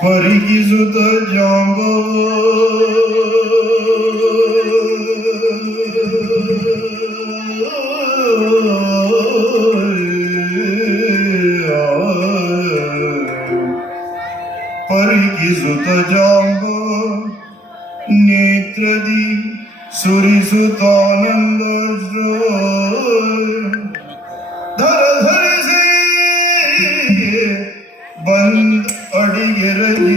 Parigizuda cambava Parigizuda cambava Netradip Surisutanandajra Dara அவன் அடிகிறது.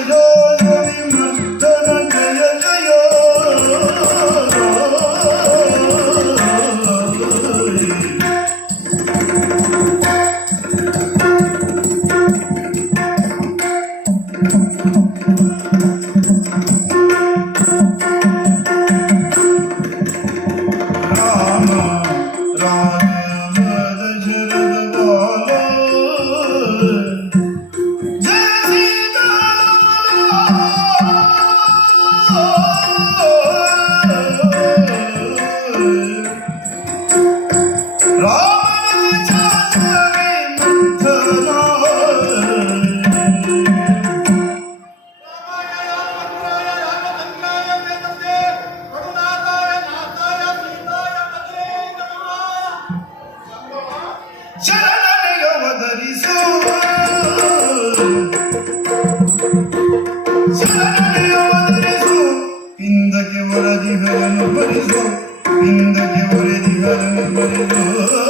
no, no. ಹಿಂದಕ್ಕೆ ಒಳದಿ ಬರಲು ಬರಿಸು. ಹಿಂದಕ್ಕೆ ಒರೆದಿ ಬರಲು ಬರಿಸು.